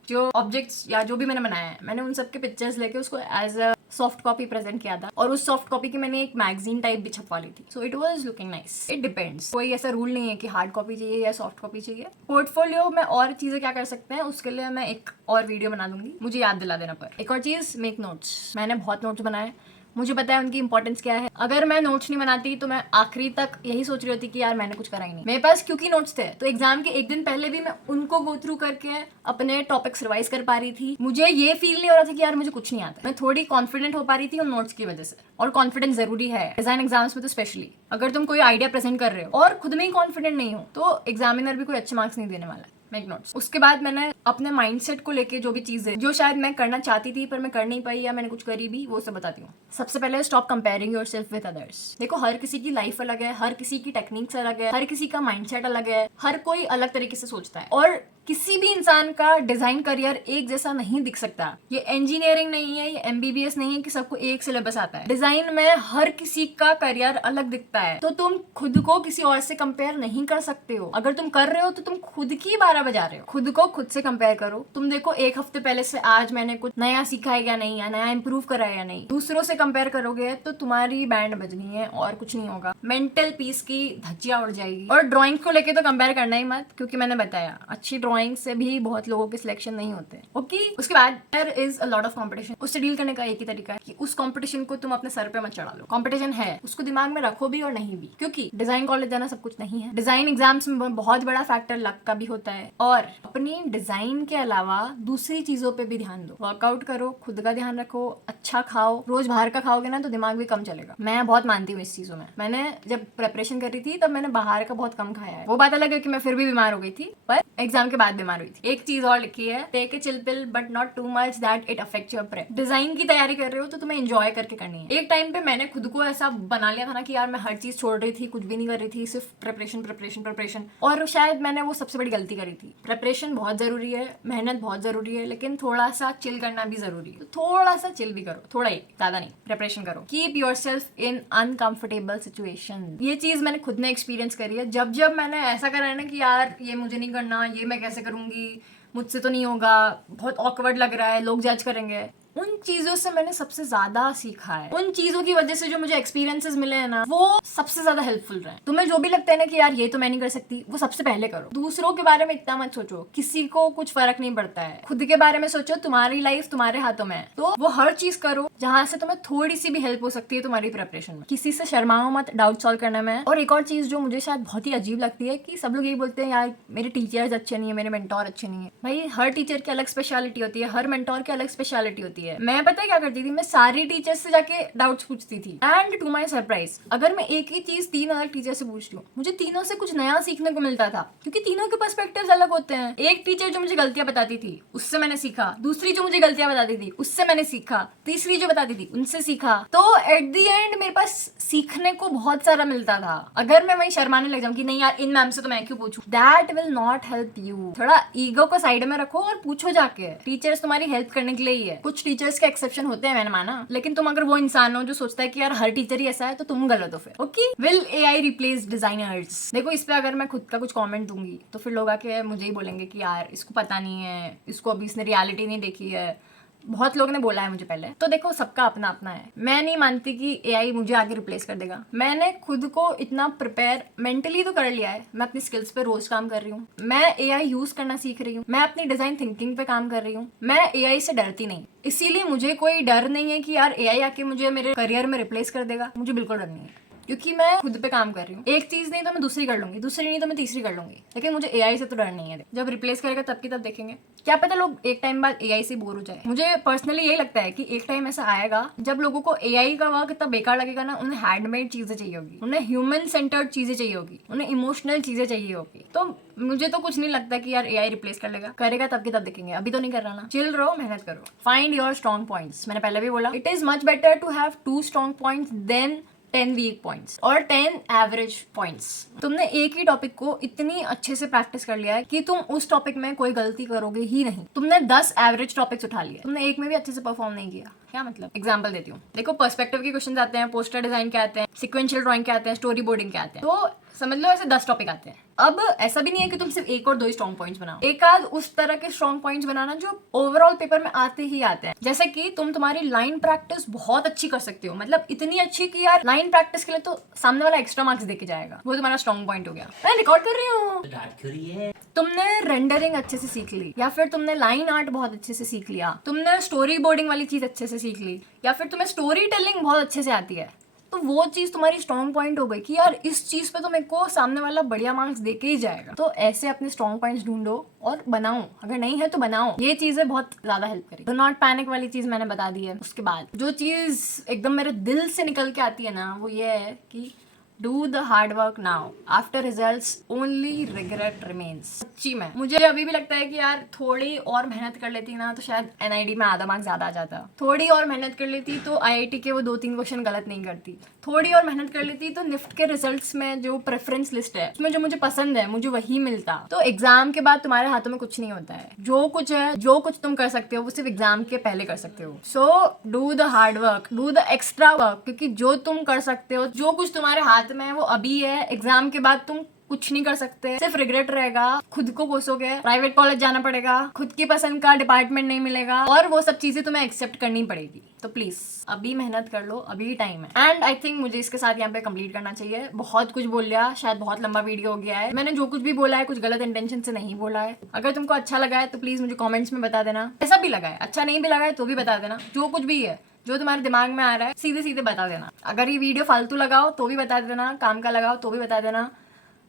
जो ऑब्जेक्ट्स या जो भी मैंने बनाया है, मैंने उन सब के पिक्चर्स लेके उसको as a soft copy present किया था और उस सॉफ्ट कॉपी की मैंने एक मैगजीन टाइप भी छपवा ली थी। So it was looking nice. It depends, कोई ऐसा रूल नहीं है कि हार्ड कॉपी चाहिए या सॉफ्ट कॉपी चाहिए। पोर्टफोलियो में और चीजें क्या कर सकते हैं उसके लिए मैं एक और वीडियो बना दूंगी, मुझे याद दिला देना पर। एक और चीज, मेक नोट्स। मैंने बहुत नोट्स बनाए, मुझे पता है उनकी इंपॉर्टेंस क्या है। अगर मैं नोट्स नहीं बनाती तो मैं आखिरी तक यही सोच रही होती कि यार मैंने कुछ करा ही नहीं। मेरे पास क्योंकि नोट्स थे तो एग्जाम के एक दिन पहले भी मैं उनको गो थ्रू करके अपने टॉपिक्स रिवाइज कर पा रही थी। मुझे ये फील नहीं हो रहा था कि यार मुझे कुछ नहीं आता। मैं थोड़ी कॉन्फिडेंट हो पा रही थी उन नोट्स की वजह से। और कॉन्फिडेंस जरूरी है डिजाइन एग्जाम्स में तो स्पेशली। अगर तुम कोई आइडिया प्रेजेंट कर रहे हो और खुद में ही कॉन्फिडेंट नहीं हो तो एग्जामिनर भी कोई अच्छे मार्क्स नहीं देने वाला है। Make notes. उसके बाद मैंने अपने माइंडसेट को लेके जो भी चीजें जो शायद मैं करना चाहती थी पर मैं कर नहीं पाई या मैंने कुछ करी भी, वो सब बताती हूँ। सबसे पहले stop comparing yourself with others. देखो हर किसी की लाइफ अलग है, हर किसी की टेक्निक्स अलग है, हर किसी का माइंडसेट अलग है, हर कोई अलग तरीके से सोचता है और किसी भी इंसान का डिजाइन करियर एक जैसा नहीं दिख सकता। ये इंजीनियरिंग नहीं है, ये MBBS नहीं है कि सबको एक सिलेबस आता है। डिजाइन में हर किसी का करियर अलग दिखता है, तो तुम खुद को किसी और से कंपेयर नहीं कर सकते हो। अगर तुम कर रहे हो तो तुम खुद की 12 बजा रहे हो। खुद को खुद से कंपेयर करो। तुम देखो एक हफ्ते पहले से आज मैंने कुछ नया सीखा है या नहीं, या नया इंप्रूव करा है या नहीं। दूसरों से कंपेयर करोगे तो तुम्हारी बैंड बजनी है और कुछ नहीं होगा। मेंटल पीस की धज्जियां उड़ जाएगी। और ड्राइंग को लेके तो कंपेयर करना ही मत, क्योंकि मैंने बताया अच्छी ड्राइंग से भी बहुत लोगों के सिलेक्शन नहीं होते। ओके उसके बाद there is a lot of competition. उससे डील करने का एक ही तरीका है कि उस कंपटीशन को तुम अपने सर पे मत चढ़ा लो। कंपटीशन है, उसको दिमाग में रखो भी और नहीं भी, क्योंकि डिजाइन कॉलेज जाना सब कुछ नहीं है। डिजाइन एग्जाम्स में बहुत बड़ा फैक्टर लक का भी होता है। और अपनी डिजाइन के अलावा दूसरी चीजों पे भी ध्यान दो। वर्कआउट करो, खुद का ध्यान रखो, अच्छा खाओ। रोज बाहर का खाओगे ना तो दिमाग भी कम चलेगा। मैं बहुत मानती हूँ इस चीजों में। मैंने जब प्रेपरेशन कर रही थी तब मैंने बाहर का बहुत कम खाया है। वो बात अलग है कि मैं फिर भी बीमार हो गई थी, पर एग्जाम के बाद बीमार हुई थी। एक चीज और लिखी है, take a chill pill but not too much that it affects your prep. Design की तैयारी कर रहे हो तो तुम्हें एंजॉय करके करनी है। एक टाइम पे मैंने खुद को ऐसा बना लिया था ना कि यार मैं हर चीज छोड़ रही थी, कुछ भी नहीं कर रही थी, सिर्फ प्रिपरेशन प्रिपरेशन प्रिपरेशन। और शायद मैंने वो सबसे बड़ी गलती करी थी। प्रिपरेशन बहुत जरूरी है, मेहनत बहुत जरूरी है, लेकिन थोड़ा सा चिल करना भी जरूरी है। तो थोड़ा सा चिल भी करो, थोड़ा ही, ज्यादा नहीं। प्रिपरेशन करो। Keep yourself in uncomfortable situation. ये चीज मैंने खुद ने एक्सपीरियंस करी है। जब जब मैंने ऐसा करा है ना कि यार ये मुझे नहीं करना, ये मैं कैसे करूंगी, मुझसे तो नहीं होगा, बहुत ऑकवर्ड लग रहा है, लोग जज करेंगे, उन चीजों से मैंने सबसे ज्यादा सीखा है। उन चीजों की वजह से जो मुझे एक्सपीरियंसेस मिले हैं ना, वो सबसे ज्यादा हेल्पफुल रहे। तुम्हें जो भी लगता है ना कि यार ये तो मैं नहीं कर सकती, वो सबसे पहले करो। दूसरों के बारे में इतना मत सोचो, किसी को कुछ फर्क नहीं पड़ता है। खुद के बारे में सोचो, तुम्हारी लाइफ तुम्हारे हाथों में है, तो वो हर चीज करो जहां से तुम्हें थोड़ी सी भी हेल्प हो सकती है तुम्हारी प्रिपरेशन में। किसी से शर्माओ मत डाउट सॉल्व करने में। और एक और चीज जो मुझे शायद बहुत ही अजीब लगती है कि सब लोग यही बोलते हैं यार मेरे टीचर्स अच्छे नहीं है, मेरे मेंटोर अच्छे नहीं है। भाई हर टीचर की अलग स्पेशलिटी होती है, हर मेंटोर की अलग स्पेशलिटी होती है। आती है। मैं पता है क्या करती थी, मैं सारी टीचर्स से जाके डाउट्स पूछती थी एंड टू माई सरप्राइज अगर मैं एक ही चीज 3 अलग टीचर से पूछती हूँ, मुझे तीनों से कुछ नया सीखने को मिलता था, क्योंकि तीनों के पर्सपेक्टिव्स अलग होते हैं। एक टीचर जो मुझे गलतियां बताती थी उससे मैंने सीखा, दूसरी जो मुझे गलतियां बताती थी उससे मैंने सीखा, तीसरी जो बताती थी उनसे सीखा। तो एट द एंड मेरे पास सीखने को बहुत सारा मिलता था। अगर मैं वही शर्माने लग जाऊं कि नहीं यार इन मैम से तो मैं क्यों पूछूं, that will not help you. थोड़ा ईगो को साइड में रखो और पूछो जाके। टीचर्स तुम्हारी हेल्प करने के लिए ही है। कुछ टीचर्स के एक्सेप्शन होते हैं, मैंने माना, लेकिन तुम अगर वो इंसान हो जो सोचता है कि यार हर टीचर ही ऐसा है, तो तुम गलत हो फिर। Okay, will AI replace designers? देखो, इस पे अगर मैं खुद का कुछ कमेंट दूंगी तो फिर लोग आके मुझे ही बोलेंगे कि यार इसको पता नहीं है, इसको अभी इसने रियलिटी नहीं देखी है। बहुत लोग ने बोला है मुझे पहले। तो देखो, सबका अपना अपना है। मैं नहीं मानती कि एआई मुझे आगे रिप्लेस कर देगा। मैंने खुद को इतना प्रिपेयर मेंटली तो कर लिया है। मैं अपनी स्किल्स पे रोज काम कर रही हूँ, मैं एआई यूज करना सीख रही हूँ, मैं अपनी डिजाइन थिंकिंग पे काम कर रही हूँ। मैं एआई से डरती नहीं, इसीलिए मुझे कोई डर नहीं है कि यार एआई आके मुझे मेरे करियर में रिप्लेस कर देगा। मुझे बिल्कुल डर नहीं है, क्योंकि मैं खुद पे काम कर रही हूँ। एक चीज नहीं तो मैं दूसरी कर लूंगी, दूसरी नहीं तो मैं तीसरी कर लूंगी, लेकिन मुझे एआई से तो डर नहीं है। जब रिप्लेस करेगा तब की तब देखेंगे। क्या पता लोग एक टाइम बाद एआई से बोर हो जाए। मुझे पर्सनली यही लगता है कि एक टाइम ऐसा आएगा जब लोगों को एआई का वर्क इतना बेकार लगेगा ना, उन्हें हैंडमेड चीजें चाहिए होगी, उन्हें ह्यूमन सेंटर्ड चीजें चाहिए होगी, उन्हें इमोशनल चीजें चाहिए होगी। तो मुझे तो कुछ नहीं लगता कि यार एआई रिप्लेस कर लेगा। करेगा तब की तब देखेंगे, अभी तो नहीं कर रहा ना। चिल रहो, मेहनत करो, फाइंड योर स्ट्रॉन्ग पॉइंट्स। मैंने पहले भी बोला, it is much better to have 2 strong points than 10 weak points और 10 एवरेज पॉइंट्स। तुमने एक ही टॉपिक को इतनी अच्छे से प्रैक्टिस कर लिया है कि तुम उस टॉपिक में कोई गलती करोगे ही नहीं। तुमने 10 एवरेज टॉपिक्स उठा लिए, तुमने एक में भी अच्छे से परफॉर्म नहीं किया। क्या मतलब? एग्जांपल देती हूँ। देखो, पर्सपेक्टिव के क्वेश्चंस आते हैं, पोस्टर डिजाइन के आते हैं, सिक्वेंशियल ड्राइंग के आते हैं, स्टोरी बोर्डिंग के आते हैं। तो समझ लो ऐसे 10 टॉपिक आते हैं। अब ऐसा भी नहीं है कि तुम सिर्फ एक और 2 स्ट्रॉन्ग पॉइंट्स बनाओ, एक आध उस तरह के स्ट्रॉन्ग पॉइंट्स बनाना जो ओवरऑल पेपर में आते ही आते हैं। जैसे कि तुम तुम्हारी लाइन प्रैक्टिस बहुत अच्छी कर सकते हो, मतलब इतनी अच्छी कि यार लाइन प्रैक्टिस के लिए तो सामने वाला एक्स्ट्रा मार्क्स देके जाएगा। वो तुम्हारा स्ट्रॉन्ग पॉइंट हो गया। मैं रिकॉर्ड कर रही हूँ। तुमने रेंडरिंग अच्छे से सीख ली, या फिर तुमने लाइन आर्ट बहुत अच्छे से सीख लिया, तुमने स्टोरी बोर्डिंग वाली चीज अच्छे से सीख ली, या फिर तुम्हें स्टोरी टेलिंग बहुत अच्छे से आती है, तो वो चीज तुम्हारी स्ट्रॉन्ग पॉइंट हो गई कि यार इस चीज पे तो मेरे को सामने वाला बढ़िया मार्क्स देके ही जाएगा। तो ऐसे अपने स्ट्रॉन्ग पॉइंट्स ढूंढो और बनाओ। अगर नहीं है तो बनाओ। ये चीजें बहुत ज्यादा हेल्प करेगी। डू नॉट पैनिक वाली चीज मैंने बता दी है। उसके बाद जो चीज एकदम मेरे दिल से निकल के आती है ना, वो ये है कि do the hard work now, after results only regret remains. सच्ची में मुझे अभी भी लगता है कि यार थोड़ी और मेहनत कर लेती ना तो शायद एनआईडी में आधा मार्क्स ज्यादा आ जाता। थोड़ी और मेहनत कर लेती तो आईआईटी के वो 2-3 क्वेश्चन गलत नहीं करती। थोड़ी और मेहनत कर लेती तो निफ्ट के रिजल्ट्स में जो प्रेफरेंस लिस्ट है उसमें जो मुझे पसंद है मुझे वही मिलता। तो एग्जाम के बाद तुम्हारे हाथों में कुछ नहीं होता है। जो कुछ है, जो कुछ तुम कर सकते हो वो सिर्फ एग्जाम के पहले कर सकते हो। So do the hard work, do the extra work, क्योंकि जो तुम कर सकते हो, जो कुछ तुम्हारे हाथ में है वो अभी है। एग्जाम के बाद तुम कुछ नहीं कर सकते, सिर्फ रिग्रेट रहेगा, खुद को कोसोगे, प्राइवेट कॉलेज जाना पड़ेगा, खुद की पसंद का डिपार्टमेंट नहीं मिलेगा, और वो सब चीजें तुम्हें एक्सेप्ट करनी पड़ेगी। तो प्लीज अभी मेहनत कर लो, अभी टाइम है। एंड आई थिंक मुझे इसके साथ यहाँ पे कंप्लीट करना चाहिए। बहुत कुछ बोल लिया, शायद बहुत लंबा वीडियो हो गया है। मैंने जो कुछ भी बोला है कुछ गलत इंटेंशन से नहीं बोला है। अगर तुमको अच्छा लगा है तो प्लीज मुझे कॉमेंट्स में बता देना। ऐसा भी लगा है, अच्छा नहीं भी लगा है तो भी बता देना। जो कुछ भी है, जो तुम्हारे दिमाग में आ रहा है, सीधे सीधे बता देना। अगर ये वीडियो फालतू लगाओ तो भी बता देना, काम का लगाओ तो भी बता देना,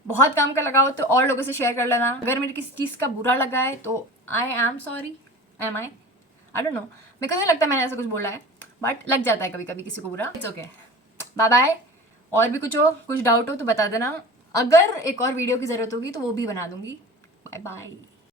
बहुत काम का लगाओ तो और लोगों से शेयर कर लेना। अगर मेरी किसी चीज़ का बुरा लगा है तो I am sorry. Um I don't know, मेरे को नहीं लगता मैंने ऐसा कुछ बोला है, बट लग जाता है कभी कभी किसी को बुरा। It's okay, bye bye. और भी कुछ हो, कुछ डाउट हो तो बता देना। अगर एक और वीडियो की ज़रूरत होगी तो वो भी बना दूंगी। Bye bye.